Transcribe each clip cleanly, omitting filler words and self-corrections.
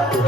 Thank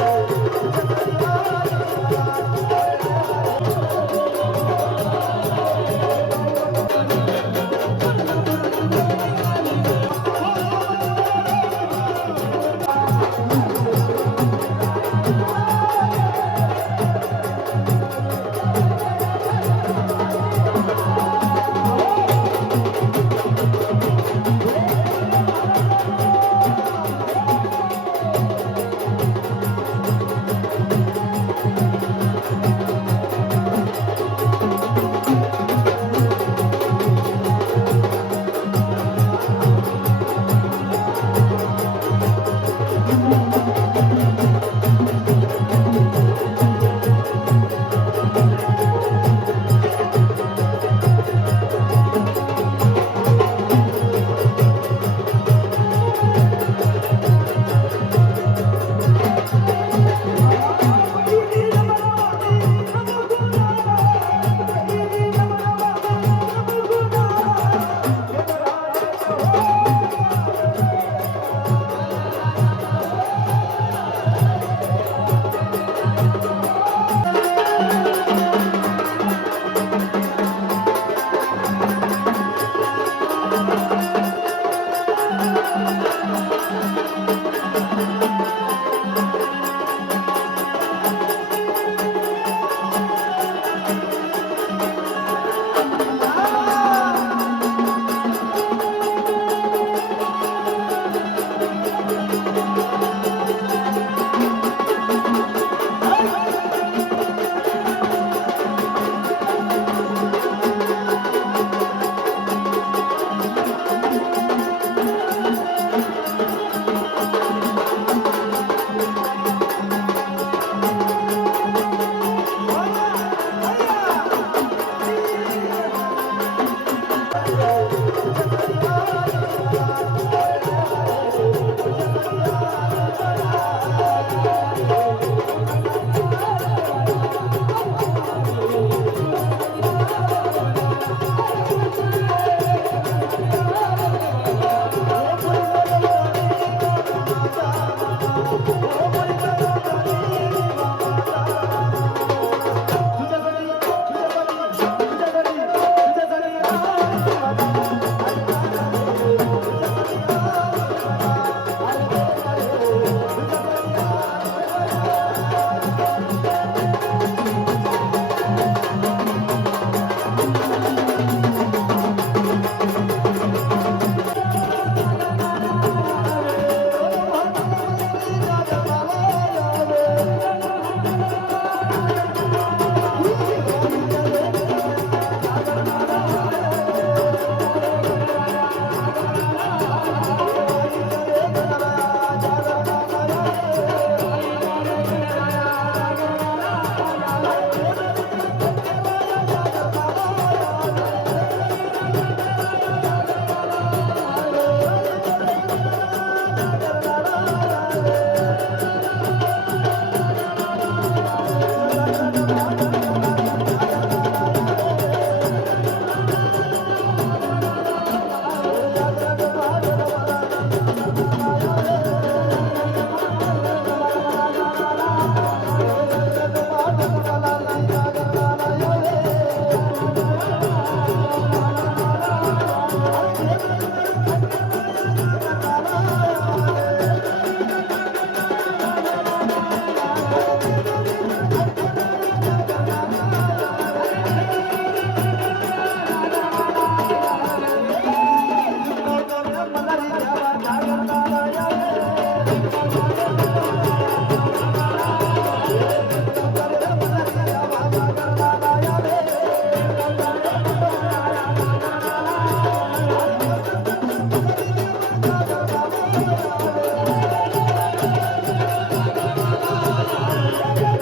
you.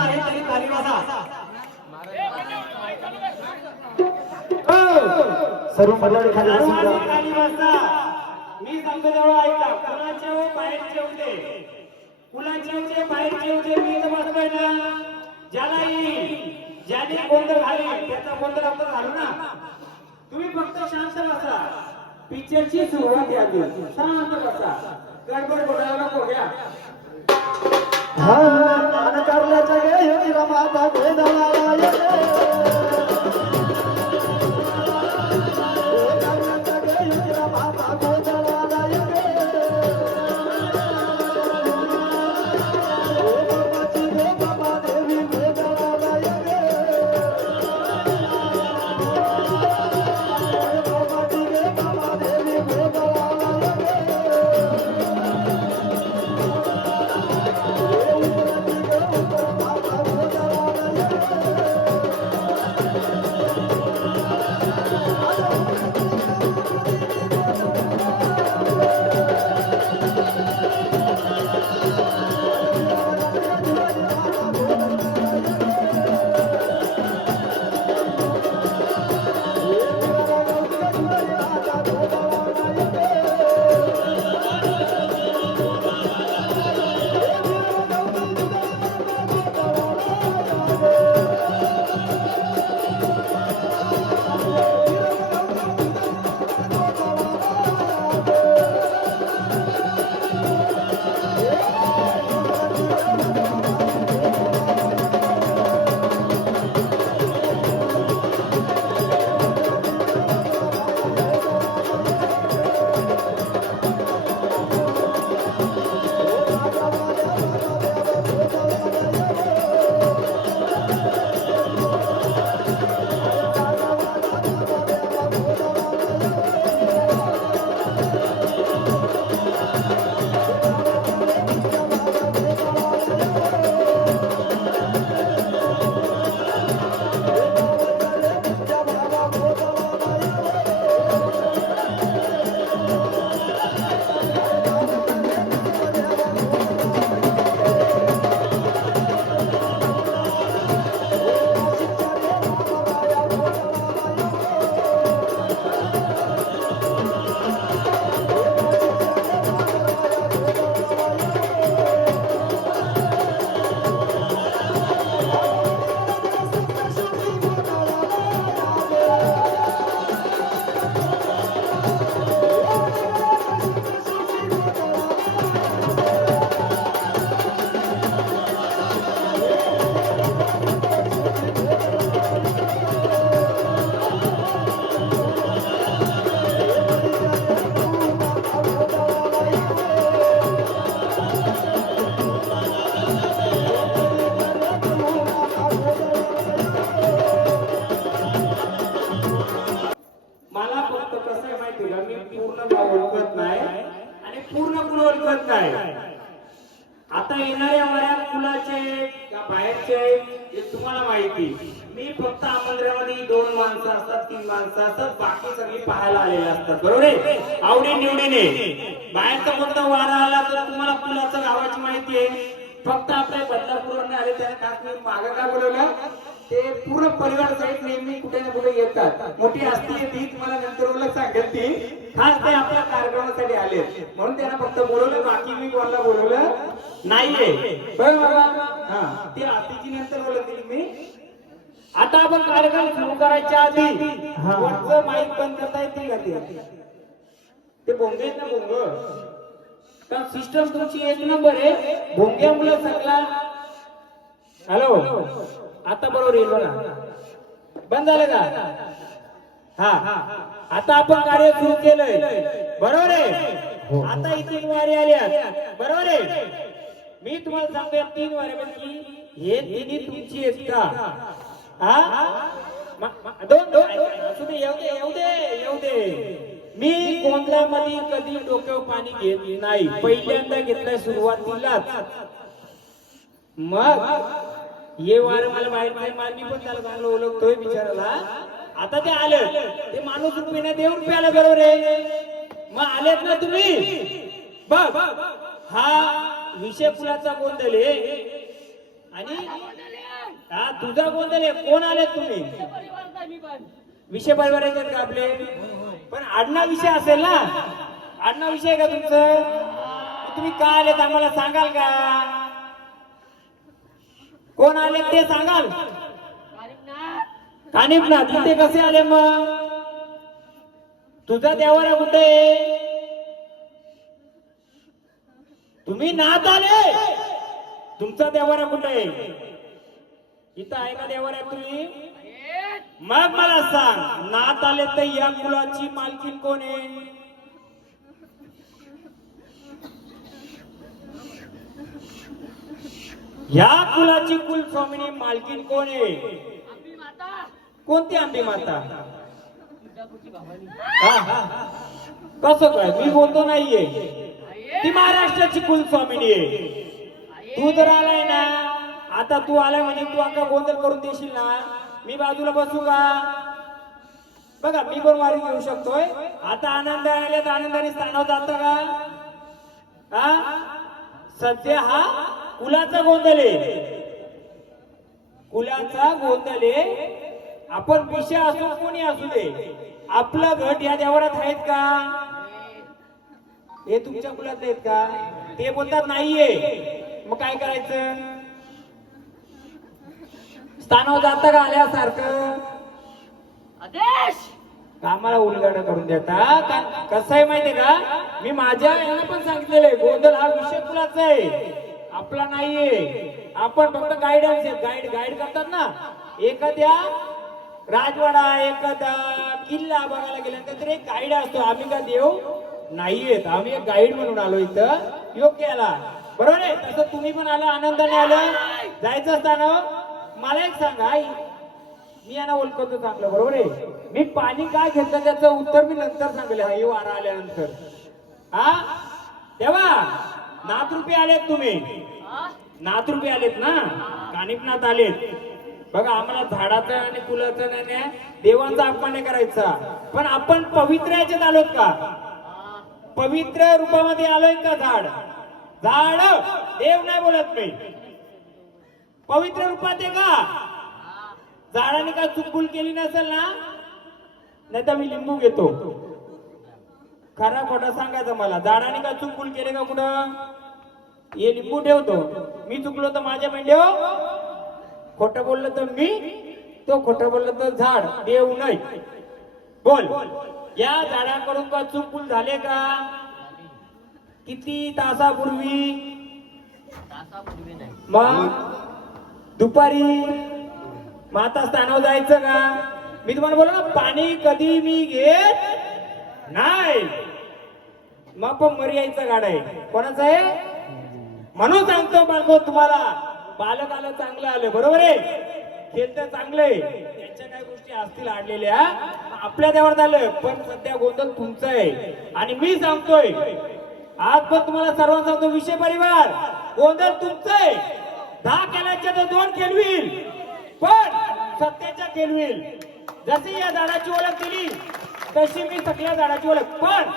आहे तरी खाली बसा. सर्व मंडळी खाली सर्वांनी खाली बसा. मी सांगतो तेवढं ऐका. कुणाचे हो बाहेरचे होते, कुणाचे होते बाहेरचे होते. मी तर बसतोय ना, ज्याला येईल ज्याने गोंधळ घाली त्याचा गोंधळ आपण घालू ना. तुम्ही फक्त शांत बसा. पिक्चरची सुरुवात यादी शांत बसा. गडबड बोलायला नको घ्या. हा मान कारल्याचा गे रमाता गोंधळाला ये आता येणाऱ्या वाऱ्या कुलाचे का बाहेरचे हे तुम्हाला माहिती. मी फक्त आमंत्र्यामध्ये 2 माणसं असतात, 3 माणसं असतात, बाकी सगळी पाहायला आलेले असतात. बरोबर आहे. आवडी निवडीने बाहेरचा कोणता वारा आला तर तुम्हाला कुलाचं गावाची माहिती आहे. फक्त आपल्या बदलापूरने आले त्याने खास मी मागं का बोलवलं, ते पूर्ण परिवार सहित नेहमी कुठे ना कुठे येतात. मोठी असती ती तुम्हाला नंतर ओळख सांगेल. ती खास ते आपल्या कार्यक्रमासाठी आले म्हणून त्यांना फक्त बोलवलं, बाकी मी कोणाला बोलवलं नाहीये. बरं बाबा. हा ती आतीची नंतर बोलत दिली मी. आता आपण कार्यक्रम सुरू करायच्या आधी वरचं माईक बंद करता येतील का? ते भोंगे आहेत ना, भोंग कारण सिस्टम तुमची 1 नंबर आहे. भोंग्यामुळे सगळा हॅलो आता बरोबर येईल बघा. बंद झालं का? हा आता आपण कार्य सुरू केलंय. बरोबर आहे. आता इथे वारे आल्या. बरोबर आहे. मी तुम्हाला सांगतो 3 वाऱ्यापैकी हे तिन्ही तुमची आहेत का? दोन असू दे. येऊ दे. मी गोंधळामध्ये कधी डोक्यावर पाणी घेत नाही. पहिल्यांदा घेतलाय सुरुवातीलाच. मग ये वार मला बाहेर मारणी पण त्याला चांगलं ओळखतोय बिचाराला. आता ते आले ते माणूस रुपये देव रुपयाला. बरोबर आहे. मग आलेत ना तुम्ही. बघ हा विषय कुलाचा गोंधळ आहे. आणि हा तुझा गोंधळ आहे. कोण आले तुम्ही? विषय परिवाराचे आहेत का आपले? पण आडनाव विषय असेल ना? आडनाव विषय का तुमचं? मग तुम्ही का आलेत आम्हाला सांगाल का? कोण आले ते सांगाल? कानिफनाथ. इथे कसे आले मग? तुझा देवारा कुठे? तुम्ही नात आले. तुमचा देवारा कुठे? इथं आहे का देवारा तुम्ही? मग मला सांग, नात आले तर या कुलाची मालकीन कोण आहे? या कुलाची कुल स्वामिनी मालकीन कोण आहे? कोणती आंबी माता? हा, हा. कसं काय? मी बोलतो नाहीये. ती महाराष्ट्राची कुल स्वामिनी आहे. तू जर आलाय ना, आता तू आलाय म्हणजे तू अख्खा गोंधळ करून देशील ना, मी बाजूला बसू का? बघा मी पण वारी घेऊ शकतोय. आता आनंद आले तर आनंदाने स्थानावर जातं का? हा सध्या हा कुलाचा गोंधळ आहे. कुलाचा गोंधळ आहे. आपण विषय असो कोणी असू दे, आपलं गट या देवरात आहेत का? हे तुमच्या कुलात आहेत का? ते बोलतात नाहीये. मग काय करायचं? स्थानावर जाता का आल्यासारखं? कामाला उलगडा करून देता का? कसं आहे माहितीये का? मी माझ्या यांना पण सांगितलेलं आहे, गोंधळ हा विषय कुलाचा आहे, आपला नाहीये. आपण फक्त गाईडन्स आहे. गाईड करतात ना. एखाद्या राजवाडा एखादा किल्ला बघायला गेल्यानंतर एक गाईड असतो. आम्ही का देव नाहीयेत, आम्ही एक गाईड म्हणून आलो इथं योग्य याला. बरोबर आहे? तसं तुम्ही पण आला, आनंदाने आलं. जायचं असताना मला एक सांगा, मी यांना ओळखतो चांगलं. बरोबर आहे? मी पाणी काय घेतलं त्याचं उत्तर मी नंतर सांगले. हा येऊ वारा आल्यानंतर. हा तेव्हा नाथरूपी आलेत तुम्ही. नाथरूपी आलेत ना, कानिफनाथ आलेत. बघा आम्हाला झाडाचं आणि फुलाचं नाही, देवांचा अपमान नाही करायचा. पण आपण पवित्र याच्यात आलोत का? पवित्र रूपामध्ये आलोय का? झाड देव नाही बोलत मी. पवित्र रूपात आहे का? झाडाने का चुकबुल केली नसेल ना, नाही तर मी लिंबू घेतो. खरा खोटा सांगायचं मला. झाडाने का चुकबुल केले का कुठं? हे लिंबू ठेवतो. मी चुकलो तर माझ्या मेंढ्या, खोटं बोललं तर मी, तो खोटं बोललं तर झाड. देव नाही. बोल, या झाडाकडून का चुकबुल झाले का? किती तासापूर्वी? मग दुपारी. माता स्थानावर जायचं का? मी तुम्हाला बोललो ना, पाणी कधी मी घेत नाही. मग पण मरी यायचं गाड आहे. कोणाचं आहे? म्हणून सांगतो बालको तुम्हाला, बालक आलं चांगलं आलं. बरोबर आहे? खेळतं चांगलंय. त्यांच्या काही गोष्टी असतील आडलेल्या, आपल्या देवावर झालं. पण सध्या गोंधळ तुमचं आहे. आणि मी सांगतोय आज पण तुम्हाला सर्वांना सांगतो, विषय परिवार गोंधळ तुमचं आहे. 10 केल्याच्या तर 2 केलविल, पण सत्याच्या केलविल. जशी या झाडाची ओळख दिली तशी मी सगळ्या झाडाची ओळख. पण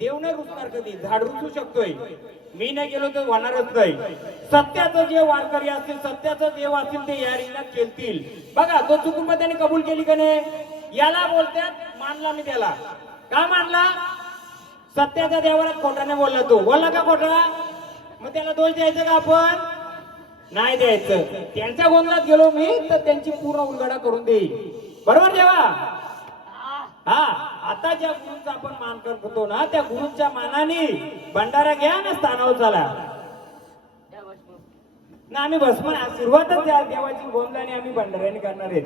देव नाही रुचणार कधी. झाड रुचू शकतोय, मी नाही गेलो तर होणारच नाही. सत्याचं जे वारकरी असतील, सत्याचं देव असतील, ते या रिंगणात खेळतील. बघा तो चुकून त्याने कबूल केली का नाही? याला बोलतात मानला मी त्याला. का मानला? सत्याच्या देवाला खोटाने बोलला. तो बोलला का खोटा? मग त्याला दोष द्यायचा का आपण? नाही द्यायचं. त्यांच्या गोंधळात गेलो मी तर त्यांची पूर्ण उलगडा करून देईल. बरोबर देवा? हा आता ज्या गुरुचा आपण मान करतो ना, त्या गुरुच्या मानाने भंडारा घ्या ना, स्थानावर चला ना. आम्ही भस्म सुरुवातच त्या देवाची गोंधळाने आम्ही भंडाऱ्याने करणार आहेत.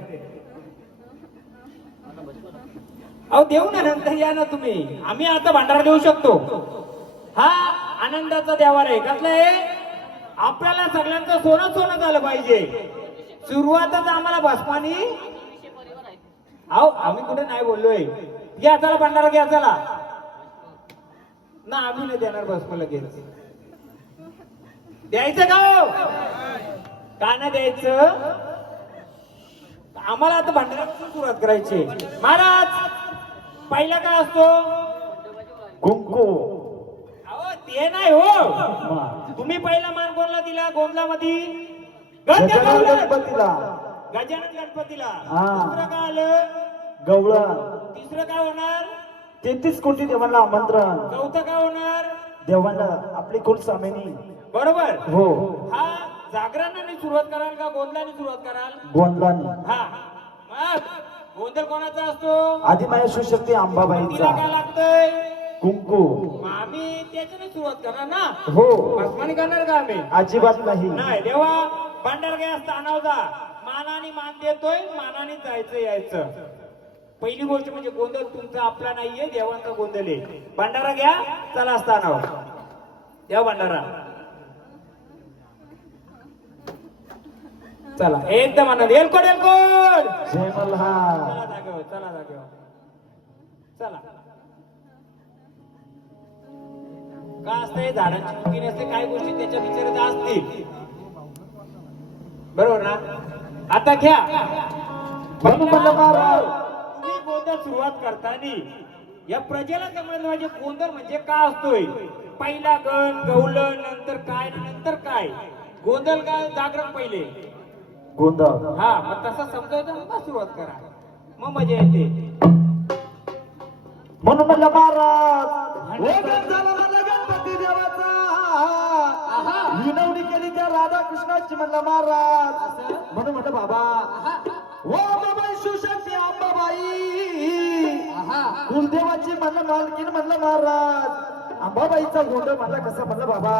अहो देऊ ना, नंतर या ना तुम्ही. आम्ही आता भंडारा देऊ शकतो. हा आनंदाचा देवार आहे. कसला आहे? आपल्याला सगळ्यांचं सोनं सोनं झालं पाहिजे. सुरुवातच आम्हाला भस्मानी. अहो आम्ही कुठे नाही बोललोय. घ्या चला भंडारा घ्या चला ना. आम्ही नाही देणार भस्म लगेच. द्यायचं का हो? का नाही द्यायचं? आम्हाला आता भंडाऱ्यापासून सुरुवात करायची. महाराज पहिला काय असतो? कुंकू. अहो ते नाही हो. तुम्ही पहिला मान कोणाला दिला गोंधळामध्ये? गणपती गजानन गावलं. गणपतीला गजानन गणपतीला. हा. दुसरं काय आलं? गवळण. तिसरं काय होणार? 33 कोटी देवांना आमंत्रण. चौथं काय होणार? देवांना आपली कुलस्वामिनी. बरोबर. हो हा जागरणाने सुरुवात कराल का गोंधळाने सुरुवात कराल? गोंधळाने. हा मग गोंधळ कोणाचा असतो? आदिमाया शिवशक्ती तिला अंबाबाईचा. काय लागतंय? कुंकू. मग आम्ही त्याच्याने सुरुवात करणार ना. हो भस्माने करणार का आम्ही? अजिबात नाही. नाही देवा भांडार काय असतं अनावदा मानाने मान देतोय मानाने जायचं यायचं. पहिली गोष्ट म्हणजे गोंधळ तुमचा आपला नाहीये देवांचा गोंधळ आहे. भांडारा घ्या चला असता नाव देवा भांडारा चला एकदम आनंद. एलकोड एलकोड. जय मल्हार. चला जागेवर चला जागेवर चला. काय असतंय झाडांची मुलगी नसते काही गोष्टी त्याच्या विचारात असतील. बरोबर ना. आता घ्या म्हणून म्हणलं महाराज. तुम्ही गोंधळ सुरुवात करताना या प्रजेला समजलं म्हणजे गोंधळ म्हणजे काय असतोय. पहिला गण गवलं नंतर काय नंतर काय. गोंधळ काय जागरण पहिले. गोंधळ. हा मग तसं समजायचं मग सुरुवात करा मग मजा येते. म्हणून म्हणलं महाराज वगैरे झाला माझा गणपती देवाचा. विनवणी केली त्या राधाकृष्णाची म्हणलं महाराज. म्हणून म्हणलं बाबा ओ बाबा शिवशक्ती अंबाबाई कुलदेवाची म्हणलं मालकीन म्हणलं महाराज. अंबाबाईचा गोंधळ म्हणला कसं म्हणलं बाबा.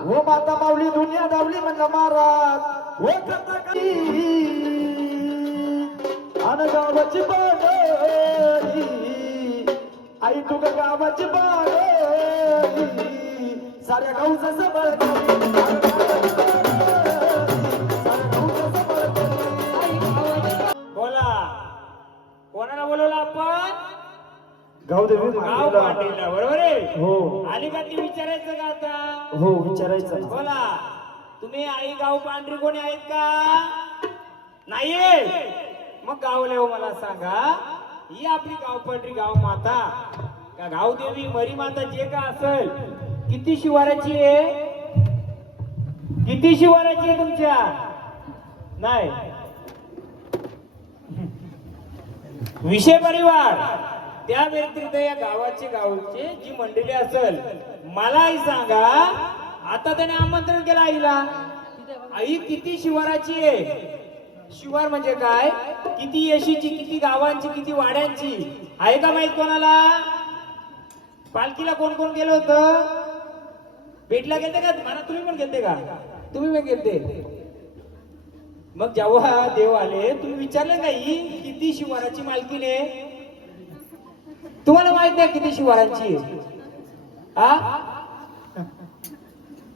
ओ माता माऊली दुनिया दावली म्हणलं महाराज. ओ करता अन गावाची बागडी आई तुका गावाची बागडी साऱ्या गावचा सबळ बोला कोणाला बोलवलं आपण? गावदेवी गाव मातेला. पाटीलला. बरोबर आहे. हो आली का ती विचारायचं का आता? हो विचारायचं. बोला तुम्ही आई गाव पांढरी कोणी आहेत का? नाहीये. मग गावले हो मला सांगा ही आपली गाव पांढरी गाव माता का गाव देवी मरी माता जे का असेल किती शिवाराची आहे? किती शिवाराची आहे तुमच्या? नाही विषय परिवार त्या व्यतिरिक्त या गावचे जी मंडळी असेल मलाही सांगा. आता त्याने आमंत्रण केलं आईला. आई किती शिवाराची आहे? शिवार म्हणजे काय? किती येशीची किती गावांची किती वाड्यांची आहे का माहित कोणाला? पालखीला कोण कोण गेलं होतं? भेटला गेलते का? मला तुम्ही पण गेलते का? तुम्ही पण गेलते. मग जेव्हा देव आले तुम्ही विचारले का ही किती शिवाराची मालकीण आहे? तुम्हाला माहित नाही किती शिवारांची आहे? हा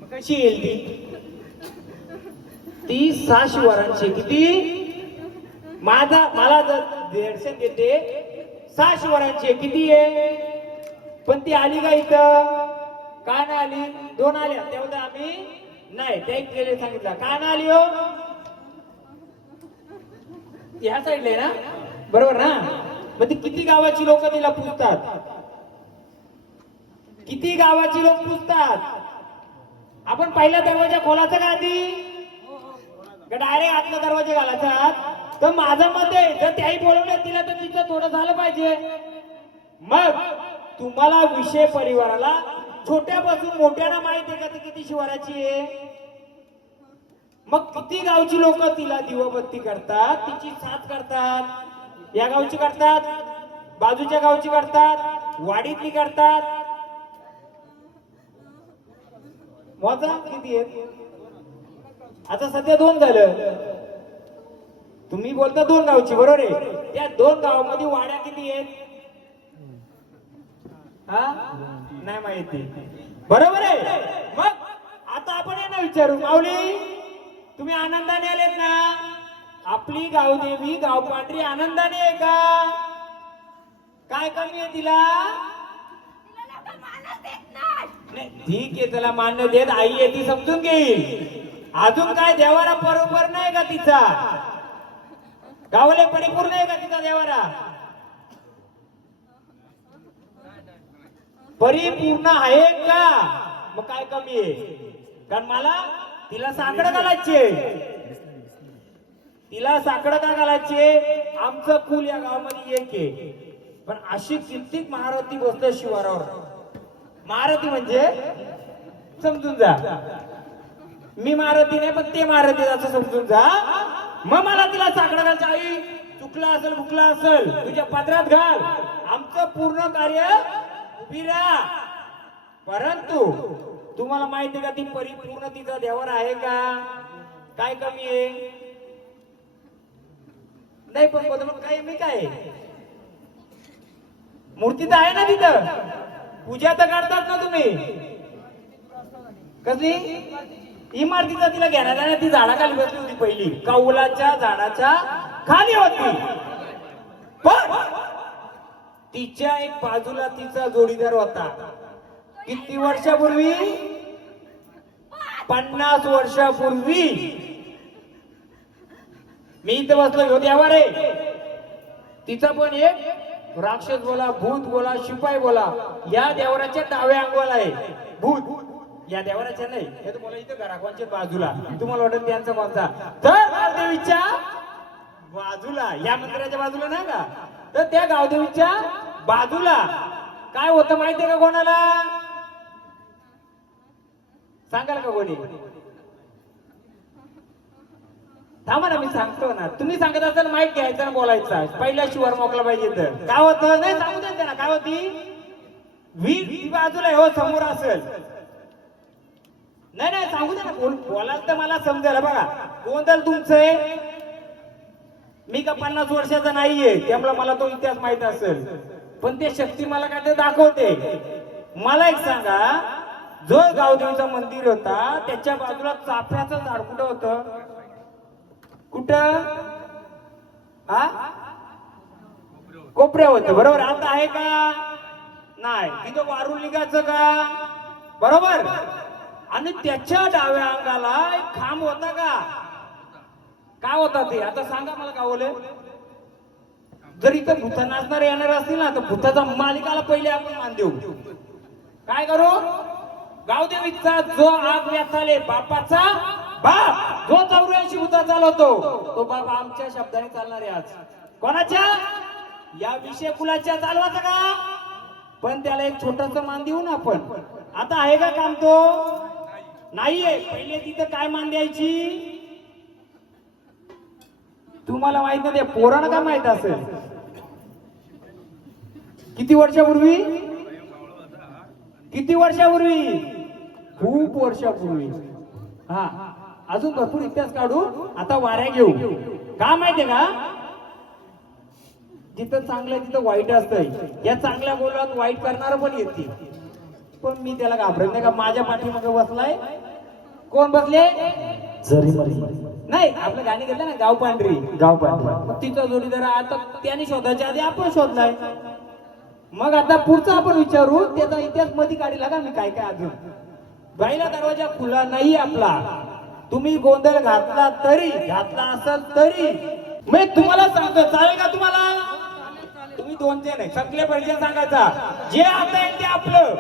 मग कशी येईल ती 6 शिवारांची. किती? मला दर्शन देते 6 शिवारांची. किती आहे? पण ती आली का इथं? का नाही आली? 2 आल्या तेव्हा आम्ही नाही ते गेले सांगितलं. का नाही आली हो? ह्या साईडला ना बरोबर ना. मग ती किती गावाची लोक तिला पूजतात? किती गावाची लोक पूजतात? आपण पहिला दरवाजा खोलाचा का आधी का डायरेक्ट आतला दरवाजा घालायचा? तर माझं मत आहे जर त्याही बोलवलं तिला तर तिचं थोडं झालं पाहिजे. मग तुम्हाला विषय परिवाराला छोट्यापासून मोठ्याला माहित आहे का ती किती शिवाराची आहे? मग किती गावची लोक तिला दिवाबत्ती करतात, तिची साथ करतात. या गावची करतात, बाजूच्या गावची करतात, वाडीतली करतात. मोजा किती आहेत? आता सध्या 2 झालं. तुम्ही बोलता 2 गावची बरोबर आहे. त्या 2 गावामध्ये वाड्या किती आहेत? हा नाही माहिती. बरोबर आहे. मग आता आपण यांना विचारू माऊली तुम्ही आनंदाने आलेत ना? आपली गावदेवी गाव पांढरी आनंदाने आहे का? काय कमी आहे तिला? नाही, ठीक आहे त्याला मान्य देत आई आहे ती समजून घेईल. अजून काय देवारा बरोबर नाही का तिचा? गावले परिपूर्ण आहे का तिचा देवारा? परिपूर्ण आहे का? मग काय कमी आहे? कारण मला तिला साकडं घालायचे तिला साकडं का घालायचे? आमचं कुल या गावामध्ये एक आहे. पण अशी कित्येक महारथी बसत शिवारावर. महारथी म्हणजे समजून जा, मी महारथी नाही पण ते महारथी असं समजून जा. मग मला तिला साकडं घालच्या, आई चुकला असेल भुकला असेल तुझ्या पात्रात घाल, आमचं पूर्ण कार्य उभी राहा. परंतु तुम्हाला माहिती आहे का ती परिपूर्ण तिचा देवर आहे का? काय कमी आहे? नाही पण मग काय मी काय मूर्ती तर आहे ना तिथं, पूजा तर करतात ना तुम्ही. कधी इमारतीचा तिला घेण्यात आला, ती झाडाखाली बसली होती पहिली, कौलाच्या झाडाच्या खाली होती. पण तिच्या एक बाजूला तिचा जोडीदार होता. किती वर्षापूर्वी? 50 वर्षापूर्वी. मी इथं बसलो ह्यो देवा रे, तिचा पण एक राक्षस बोला, भूत बोला, शिपाई बोला, या देवराच्या डाव्या अंगवाला आहे भूत. या देवराच्या नाही, हे तुम्हाला इथं घराकवांच्या बाजूला. तुम्हाला वाटत त्यांचा कोणता? तर गावदेवीच्या बाजूला, या मंदिराच्या बाजूला नाही का, तर त्या गावदेवीच्या बाजूला काय होतं माहितीये का कोणाला? सांगाल का कोणी? थांबा ना, मी सांगतो ना. तुम्ही सांगत असाल माईक घ्यायचं ना, बोलायचं. पहिल्या शिवार मोकला पाहिजे. तर काय होतं? नाही सांगू द्या ना. काय होती? वीज बाजूला हो, समोर असेल. नाही नाही सांगू द्या ना, बोलाल तर मला समजेल. बघा गोंधळ तुमचं आहे, मी का 50 वर्षाचा नाहीये, त्यामुळे मला तो इतिहास माहित असेल. पण ते शक्ती मला काय ते दाखवते. मला एक सांगा, जो गावदेवीचं मंदिर होता त्याच्या बाजूला चाफ्याचं झाड कुठं होतं? कुठं? हा, कोपऱ्या होतं. बरोबर. आता आहे का? नाही. तिथं वारून निघायचं का? बरोबर. आणि त्याच्या डाव्या अंगाला एक खांब होता का? काय होता ते? आता सांगा मला गावले. जर इथं भूत नाचणारे येणार असतील ना, तर भूताचा मालिकाला पहिले आपण मान देऊ. काय करू? गावदेवीचा जो आग व्यथाले बापाचा बाप, जो 84 भूता चालवतो, तो बाप आमच्या शब्दाने चालणार आहे. आज कोणाच्या? या विषय कुलाच्या चालवायचा का? पण त्याला एक छोटासा मान देऊ ना आपण. आता आहे का काम? तो नाहीये. पहिले तिथं काय मान द्यायची? तुम्हाला माहित नाही, पोरांना काय माहित असेल? किती वर्षापूर्वी? किती वर्षापूर्वी? खूप वर्षापूर्वी. हा, अजून भरपूर इतिहास काढू. आता वाऱ्या घेऊ. का माहितीये का? जिथं चांगलं तिथं वाईट असतंय. या चांगल्या बोलत वाईट करणार पण येते. पण मी त्याला घाबरत नाही. का माझ्या पाठीमागे बसलाय? कोण बसले? जरी मरी नाही, आपलं गाणी घेतलं ना, गाव पांढरी. गाव पाहिजे. तिचा जोडीदार आता त्याने शोधायच्या आधी आपण शोधलाय. मग आता पुढचा आपण विचारू. त्याचा इतिहास मध्ये काढला का मी काय काय अजून. बाईला दरवाजा खुला नाही आपला. तुम्ही गोंधळ घातला तरी, घातला असेल तरी मी तुम्हाला सांगतो. चालेल का तुम्हाला? तुम्ही 2 जण आहे, सगळे पाहिजे सांगायचा. जे आता येईल ते आपलं.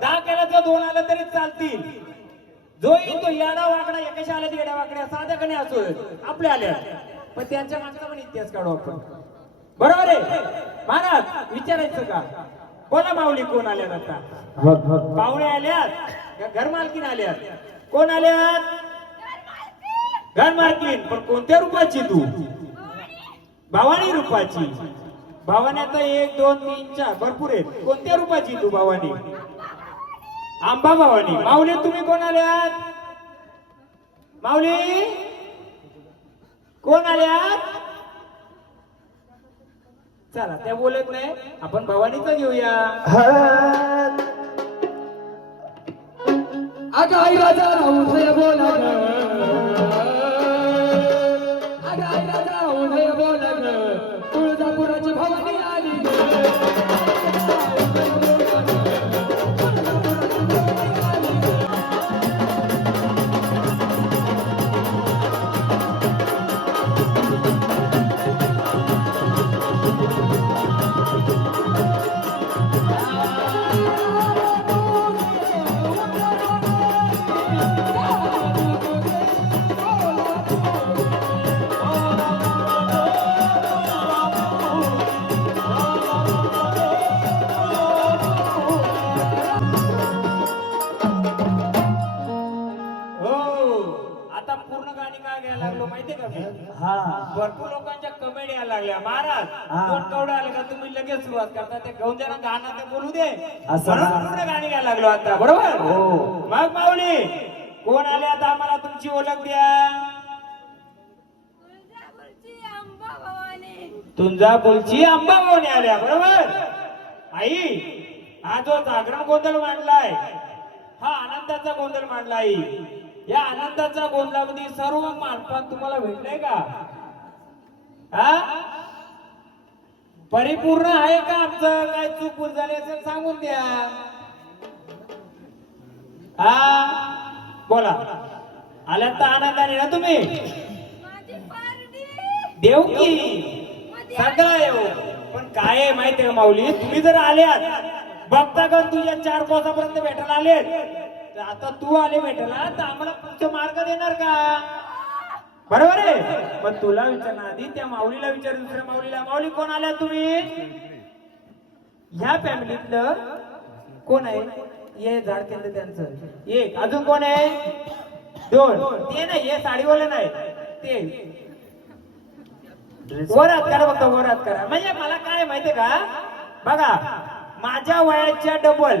10 केलं तर 2 आलं तरी चालतील. जो येईल तो याडा वाकडा, एकाशा आल्या येड्या वाकड्या, साध्या कणी असो आपल्या आल्या. पण त्यांच्या मागचा पण इतिहास काढू आपण. बरोबर आहे महाराज? विचारायचं का? बोला माऊली, कोण आल्यात आता? पाहुणे आल्यात, घर मालकीन आल्यात. कोण आल्यात? घर मालकीन. पण कोणत्या रूपाची? तू भवानी रूपाची. भवानी आता 1 2 3 4 भरपूर आहेत. कोणत्या रूपाची तू भवानी? आंबा भवानी. माऊली तुम्ही कोण आल्यात? माऊली कोण आल्यात? चला, त्या बोलत नाही, आपण भवानीचा घेऊया. अगं आई राजा राहून बोला ग, अगं आई राजा राहून बोला ग, तुळजापुराची भवानी आली ग. पूर्ण गाणी काय घ्यायला लागलो माहितीये का मी? हा भरपूर लोकांच्या कमेंट यायला लागल्या महाराज हा. दोन कवडे आले का तुम्ही लगेच सुरुवात करता ते घेऊन द्या ना गाणं ते बोलू दे असं म्हणून ना. पूर्ण गाणी घ्यायला लागलो आता बरोबर हो. मग माऊली कोण आले आता आम्हाला तुमची ओळख द्या तुळजापूरची अंबाभवानी आल्या बरोबर आई हा जो जागरण गोंधळ मांडलाय हा आनंदाचा गोंधळ मांडला आई या आनंदाच्या गोंधळामध्ये सर्व मानपान तुम्हाला भेटलंय का हा परिपूर्ण आहे का आमचं काय चूक भूल झाली असेल सांगून द्या हा बोला आल्यात तर आनंदाने ना तुम्ही देऊ की सगळं येऊ पण काय आहे माहितीये का माऊली तुम्ही जर आल्यात बघता का तुझ्या 4 कोसापर्यंत भेटायला आले तर आता तू आले भेटायला तर आम्हाला पुढचे मार्ग देणार का बरोबर आहे पण तुला विचारणार आधी त्या माऊलीला विचार दुसऱ्या माऊलीला माऊली कोण आल्या तुम्ही ह्या फॅमिलीतलं कोण आहे हे झाड केलं त्यांचं एक अजून कोण आहे 2 ते नाही हे साडीवाले नाही ते वर हात करा बघा वर हात करा म्हणजे मला काय माहितीये का बघा माझ्या वयाच्या डबल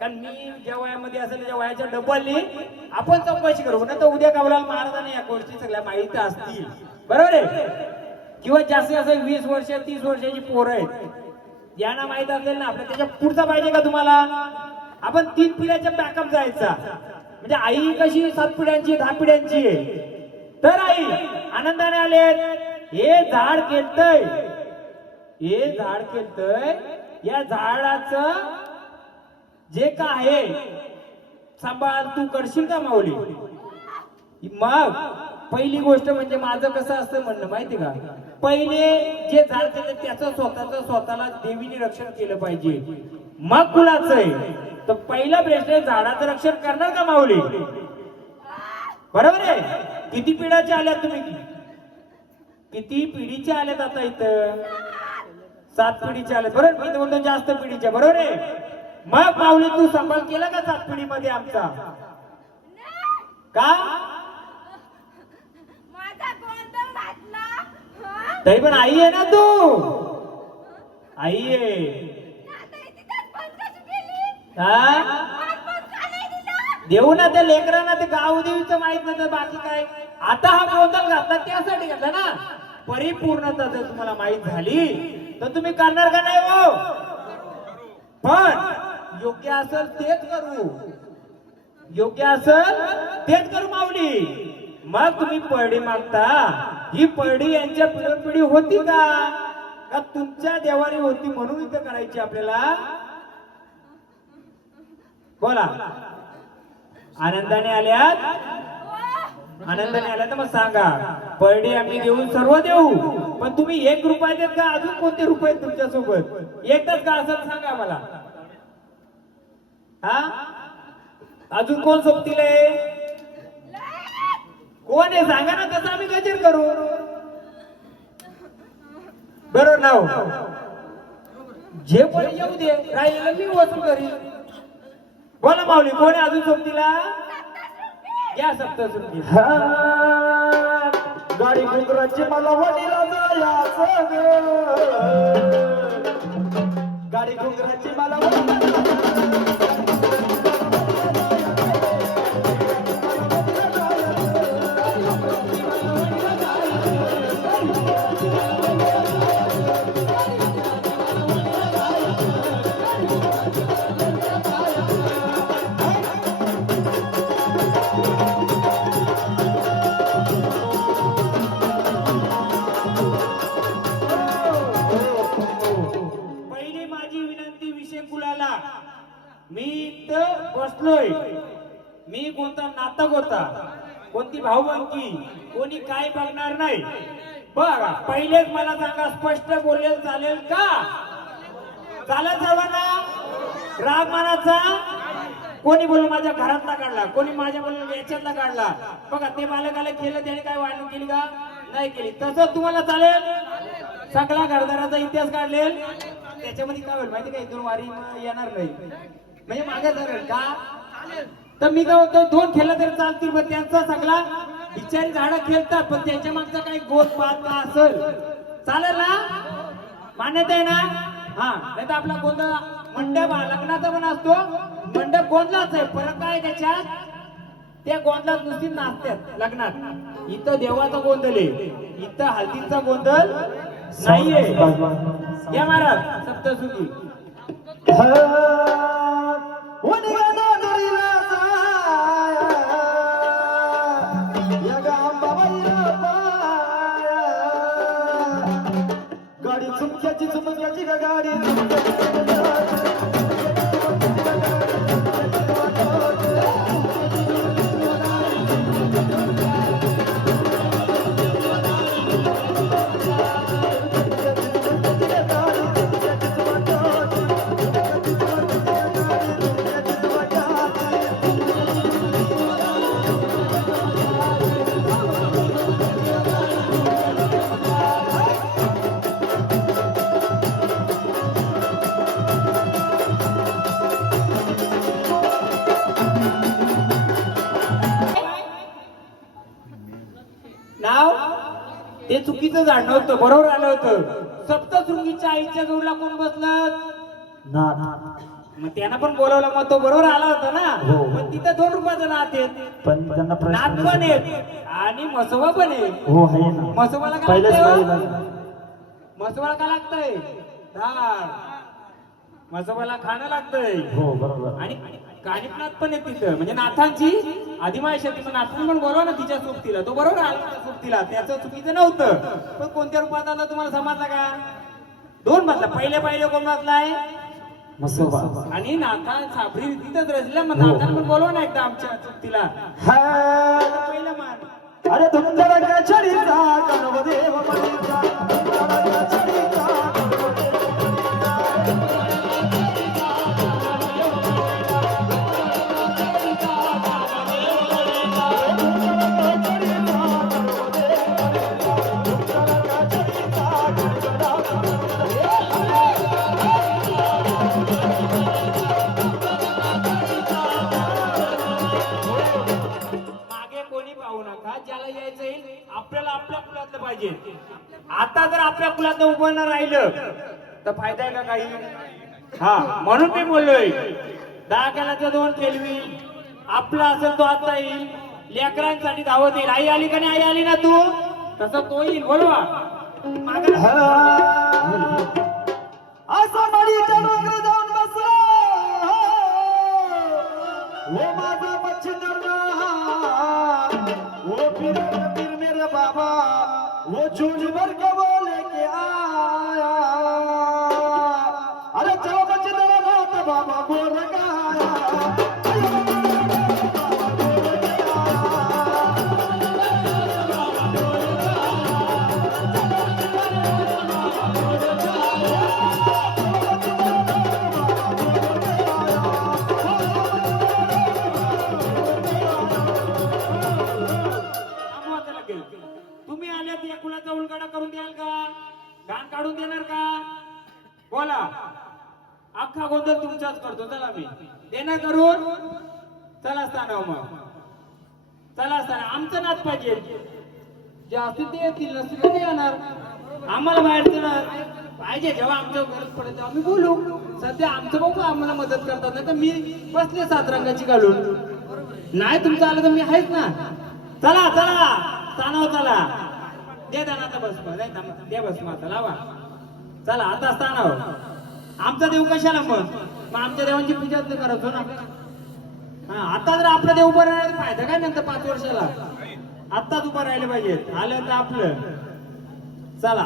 कारण मी ज्या वयामध्ये असेल त्याच्या वयाच्या डबलनी आपण चौकशी करू ना तर उद्या कावला महाराजांना या गोष्टी सगळ्या माहिती असतील बरोबर आहे किंवा जास्तीत जास्त 20 वर्ष 30 वर्षाची पोरं आहेत यांना माहित असेल ना आपल्या त्याच्या पुढचा पाहिजे का तुम्हाला आपण 3 पिढ्याच्या बॅकअप जायचा म्हणजे आई कशी 7 पिढ्यांची 10 पिढ्यांची आहे तर आई आनंदाने आले हे झाड केलतय या झाडाचं जे काय आहे सांभाळ तू करशील का माऊली मग पहिली गोष्ट म्हणजे माझं कसं असतं म्हणणं माहिती का पहिले जे झाड केलं त्याचं स्वतःला देवीने रक्षण केलं पाहिजे मग कुणाचं आहे तर पहिला प्रश्न झाडाचं रक्षण करणार का माऊली बरोबर आहे किती पिढ्याचे आल्यात तुम्ही किती पिढीचे आल्यात आता इथं 7 पिढीचे आले बरोबर मी तर बोलतो जास्त पिढीच्या बरोबर आहे मग माऊली तू सांभाळ केला का 7 पिढीमध्ये आमचा का तरी पण आई आहे ना तू आई आहे देऊ ना त्या लेकरांना ते गाव देवीचं माहित नव्हतं बाकी काय आता हा गोंधळ घातला त्यासाठी घातला ना परिपूर्णता जर तुम्हाला माहित झाली तर तुम्ही करणार का नाही हो पण योग्य असेल तेच करू योग्य असेल तेच करू माऊली मग तुम्ही परडी मागता ही परडी यांच्या पिढी होती का तुमच्या देवारी होती म्हणून इथं करायची आपल्याला बोला आनंदाने आल्यात आनंदाने आल्या तर मग सांगा परडी आम्ही देऊ सर्व देऊ पण तुम्ही 1 रुपया देत का अजून कोणते रुपये तुमच्या सोबत एकच का असं सांगा मला हा अजून कोण सोबतील आहे कोण आहे सांगा ना कसं आम्ही गजर करू बरोबर नाव जे पण येऊ दे राहिलेलं मी वसूल करीन बोला माऊली कोण आहे अजून सोबतीला या सप्तशृंगी गाडी घुंगराची मला वडीला जायचं गाडी घुंगराची मला मी इथं बसलोय मी कोणता नातक होता कोणती भाऊबंदी कोणी काय बघणार नाही बघा पहिलेच मला सांगा स्पष्ट बोलेल चालेल का चालेल सर्वांना राग मानाचा कोणी बोलून माझ्या घरातला काढला कोणी माझ्या बोलून याच्यातला काढला बघा ते बालकाला केलं त्याने काय वाढणूक केली का नाही केली तसं तुम्हाला चालेल सगळा घरदाराचा इतिहास काढलेल त्याच्यामध्ये काय होईल माहिती का इथून वारी येणार नाही म्हणजे मागे धरेल का तर मी काय होतो 2 खेळला तरी चालतील पण त्यांचा सगळा बिचारी झाडं खेळतात पण त्याच्या मागचा काही गोल पाहता असेल चालेल ना मान्यता आहे ना हा नाही तर आपला गोंधळ मंडप लग्नाचा पण असतो मंडप गोंधळाच आहे फरक काय त्याच्यात त्या गोंधळात नुसती नाचतात लग्नात इथं देवाचा गोंधळ आहे इथं हळदीचा गोंधळ नाहीये या महाराज सप्तसुखी गाडी चुमक्याची चुमक्याची गाडी नाव ते चुकीचं झाड नव्हतं बरोबर आलं होतं सप्तशृंगीच्या आईच्या जोडला कोण बसलं मग त्यांना पण बोलवलं मग तो बरोबर आला होता ना हो. पण तिथं 2 रुपयाचं नात आहेत पण त्यांना नात पण आहेत आणि मसोबा पण आहे हो आहे ना मसोबाला काय पहिलेच लागतंय पाहिलं. हो? मसोबाला काय लागतंय डाळ मसोबाला खाणं लागतंय हो बरोबर आणि कानिपनाथ पण आहे तिथं म्हणजे नाथांची आदिमाय शेती पण नाथांनी पण बोलवा ना तिच्या सोबतीला तो बरोबर आला त्या सोबतीला त्याचं चुकीचं नव्हतं पण कोणत्या रूपात आला तुम्हाला समजला का 2 म्हटलं पहिले कोण म्हटलाय मसोबा आणि नाथा साबरी तिथंच रचल्या मग नाथांनी पण बोलवा ना एकदा आमच्या सोबतीला पहिलं मान अरे तुमच्या चढीचा कणवदेव मणीचा तुमच्या चढीचा मागे कोणी पाहू नका ज्याला यायचं येईल आपल्याला आपल्या कुलातलं पाहिजे आता जर आपल्या कुलातलं उभं न राहिलं तर फायदा आहे का काही हा म्हणून मी बोललोय 10 केलाच्या 2 केलवी आपला असेल तो आता येईल लेकरांसाठी धावत येईल आई आली का नाही आई आली ना तू तसं तो येईल बोलवा असं मडीच्या डोंगर जाऊन बसलो वो माझा मच्छिंदर वो पीर मेरे बाबा वो झूठ भर के बोले के आया अरे चलो मच्छिंदर रात बाबा बोल गाया तुम्ही आल्यात या कुलाचा उलगडा करून द्याल का घाण काढून देणार का बोला अख्खा गोंधळ तुमचाच करतो चला मी देणार करून चला स्थानाव मग चला स्थान आमचं नाच पाहिजे जे असतील ते येतील नसतील ते येणार आम्हाला बाहेरचं ना पाहिजे जेव्हा आमच्या गरज पडेल तेव्हा आम्ही बोलू सध्या आमचं बघू आम्हाला मदत करतात नाही तर मी बसले 7 रंगाची घालून नाही तुमचं आलं तर मी आहेच ना चला चला स्थानावर चला दे आता बस दे बस आता लावा चला आता स्थानावर आमचा देव कशाला मग आमच्या देवांची पूजा करतो ना हा आता जर आपलं देव उभं राहिलं फायदा काय नंतर 5 वर्षाला आत्ताच उभं राहिले पाहिजेत आलं तर आपलं चला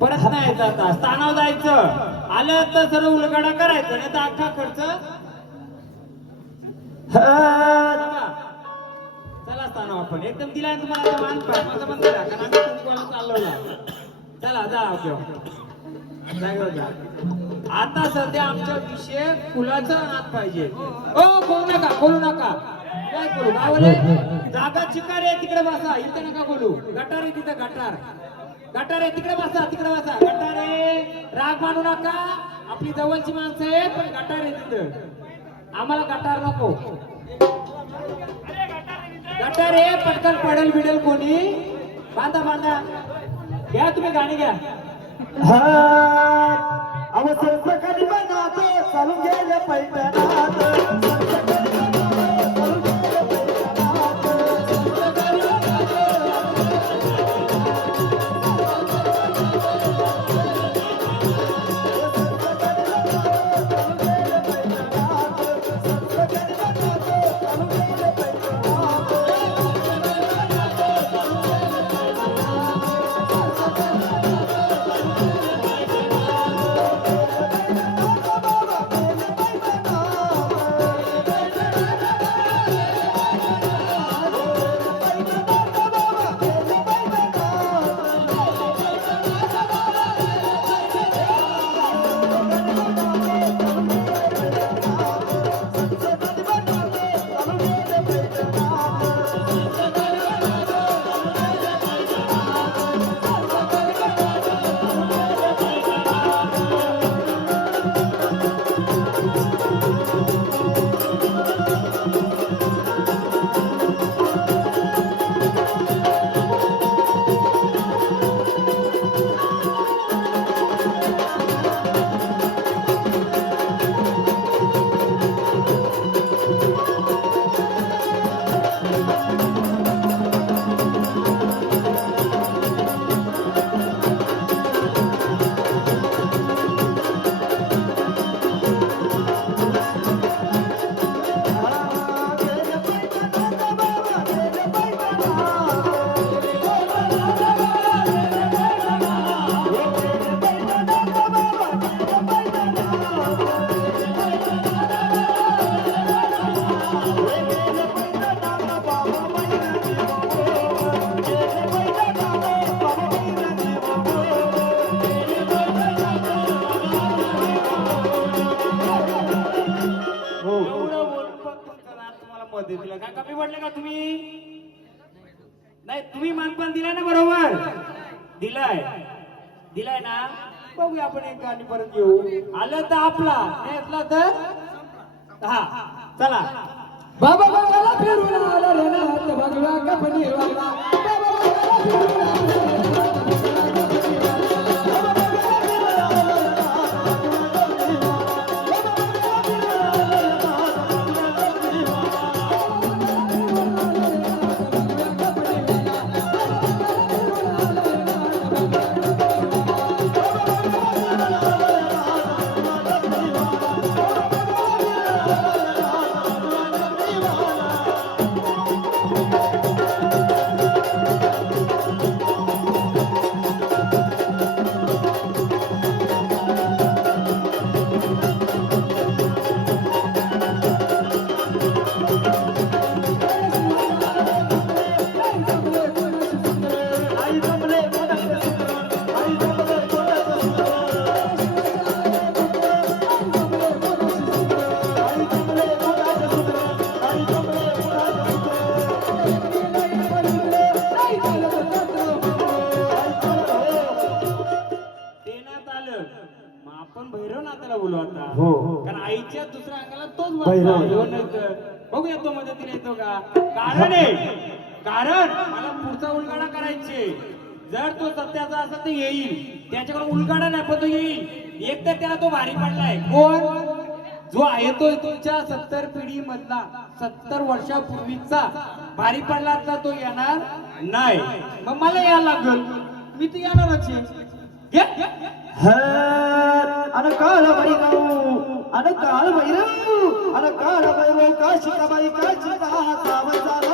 परत नाही यायचं आता स्थानावर जायचं आलं तर सर्व उलगडा करायचं नाही तर अख्खा खर्च चला स्थानावर आपण एकदम दिला तुम्हाला मान माझा पण दिला कारण आम्ही तुमच्याला चाललो ना चला जा जागेवर जा आता सध्या आमचा विषय कुलाचा नाद पाहिजे ओ बोलू नका काय बोलू गावले जागा चिकार आहे तिकडे बसा इथे नका बोलू गटार आहे तिथं गटार आहे तिकडे बसा गटार आहे राग मानू नका आपली जवळची माणसं आहेत पण गटार आहे तिथं आम्हाला गटार नको गटर रे पटकन पडेल बिडेल कोणी बांधा बांधा घ्या तुम्ही गाणी घ्या हा अवसर सकाळी बनात चालून गेले पैठणात काय कमी पडले का तुम्ही नाही तुम्ही मानपान दिलाय ना बरोबर दिलाय ना बघूया आपण एक गाणी परत येऊ आलं तर आपला नाही असला तर हा चला बाबा बाबाला फिरून आला रे ना हात भगवा कपनी वाला बाबा बाबाला फिरून आला रे ना हात भगवा कपनी आपण भैरवनाथाला बोलू आता हो कारण आईच्या दुसऱ्या अंगाला तोच भैरव. बघूया तो मदतीला येतो का कारण मला पुढचा उलगाडा करायचे जर तो सत्याचा असेल तर येईल त्याच्याकडे उलगाडा नाही पण तो येईल एक तर त्याला तो भारी पडलाय कोण जो आहे तो तुमच्या 70 पिढी मधला 70 वर्षापूर्वीचा भारी पडला तर तो येणार नाही मग मला यायला लागल मी तर येणारच आहे अन काळ भैरव अन काळ भैरव अन काळ भैरव काशिकाबाई काशिका सावजाला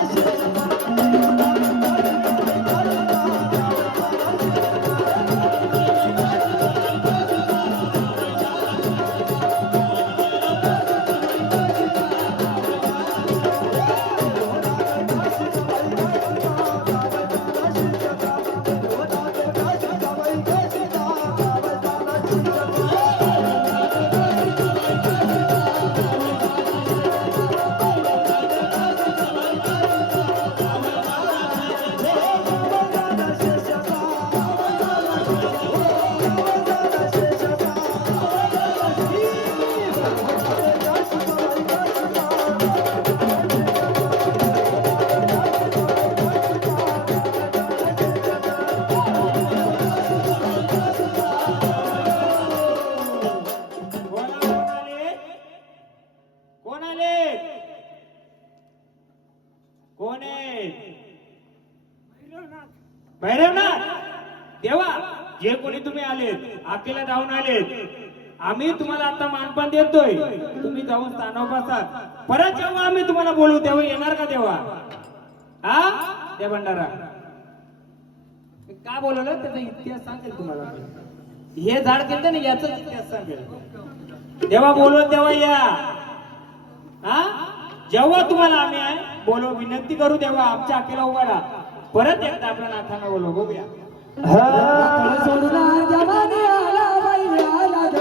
आहेत? भैरवनाथ देवा, जे कोणी तुम्ही आलेत, अकेला धावून आलेत, आम्ही तुम्हाला आता मानपान देतोय. तुम्ही जाऊन स्थानावर बसा. परत जेव्हा आम्ही तुम्हाला बोलू तेव्हा येणार का देवा? हा त्या भंडारा का बोलवलं त्याचा इतिहास सांगेल तुम्हाला. हे झाड केलं ना याचा इतिहास सांगेल. जेव्हा बोलवलं तेव्हा या. हा जेव्हा तुम्हाला आम्ही बोलव विनंती करू तेव्हा आमच्या अकेला उभा राहा. परत एकदा आपल्या नाथांना बोलव. बघूया. पातळ सोडून जमाने आला बाई आला ग.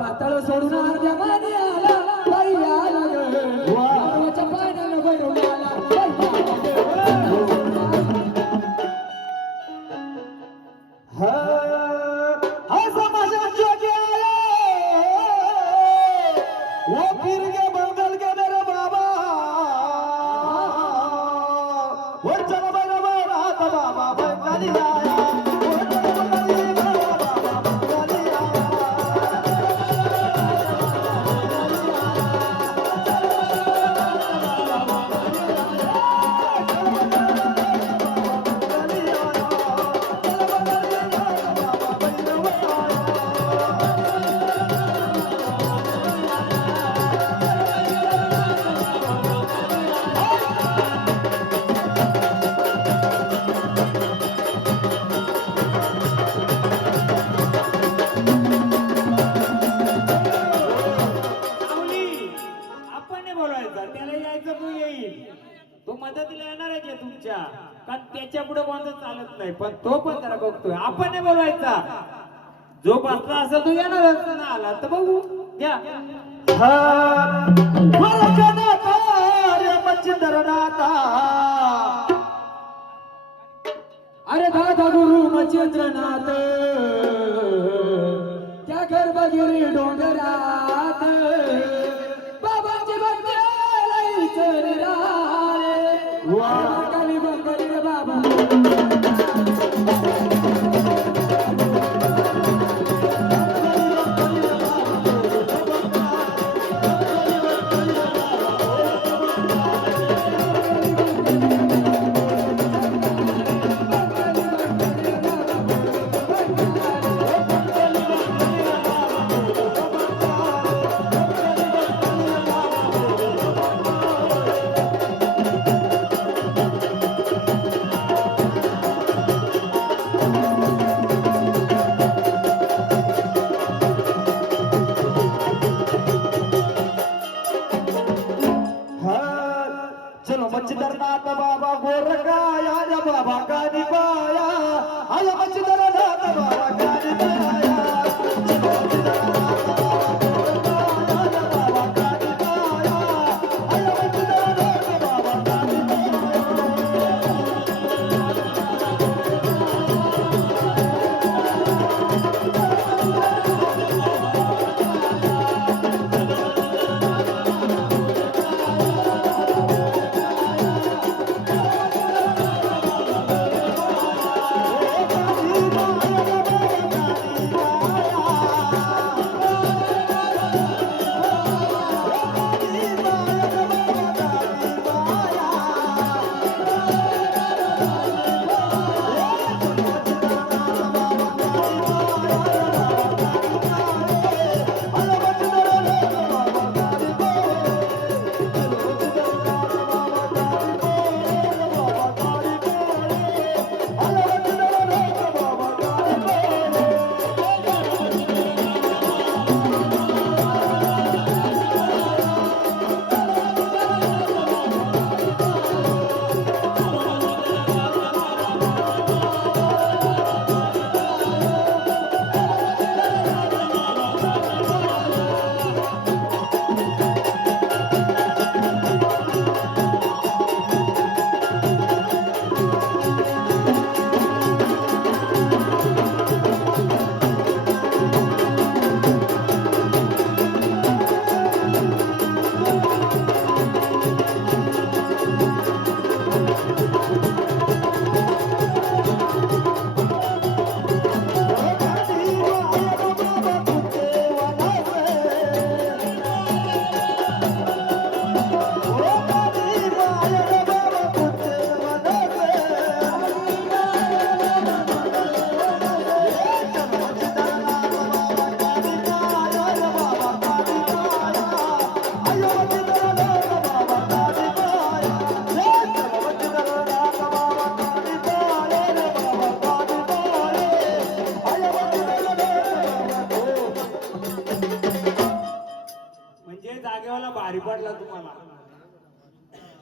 पातळ सोडून जमाने आला बाई आला ग. देवाच्या पाण्यानं भरून आला बाई हा समाजात जोगी आले, वो फिर के बंगल के मेरे बाबा, वो चल बरबा रात बाबा बंगाली आया, वो चल बंगाली बाबा बंगाली आया. माऊली, आपण नाही बोलवायचा, त्याला यायचं तो येईल. तो मदतीला येणार आहे तुमच्या, कारण त्याच्या पुढे कोणतं चालत नाही. पण तो पण जरा बघतोय. आपण नाही बोलवायचा. जो बसला असेल तो येणारच. ना आला तर बघू द्या. अरे दादा गुरु मच्छिंद्रनाथ त्या गर्भगिरी डोंगरात बाबांची भक्ती लईच निराळे. बंगाली बंगाली रे बाबा. चलो मच्छिंद्रनाथ बाबा गोरखाया, या बाबा गाणी पाया, आया मच्छिंद्रनाथ बाबा गाणी पाया. चलो मच्छिंद्रनाथ बाबा गोरखाया, या बाबा गाणी पाया, आया मच्छिंद्रनाथ बाबा गाणी पाया.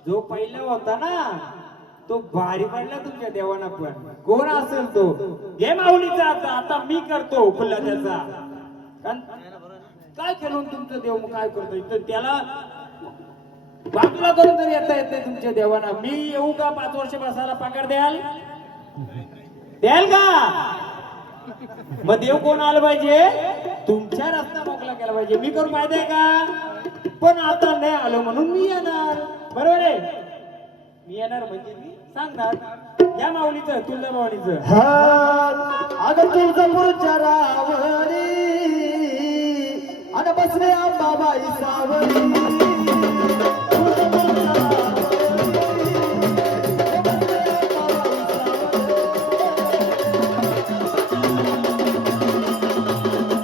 जो पहिला होता ना तो भारी पडला तुमच्या देवाना पण. कोण असेल तो घे माऊलीचा आता मी करतो खुल्ला त्याचा. काय केलं तुमचं देव मग काय करतो तर त्याला बाजूला करून तरी येता येत नाही तुमच्या देवाना. मी येऊ का 5 वर्ष बसायला पगार द्याल का? मग देव कोण आलं पाहिजे तुमच्या रस्ता मोकळा केला पाहिजे. मी करून फायदा का? पण आता नाही आलो म्हणून मी येणार. बरोबर आहे मी येणार म्हणजे मी सांगणार या माऊलीचं तुळजा माऊलीचं. हा अगं तुळजापूरच्या रावणी आणि बसले अंबाबाई सावली.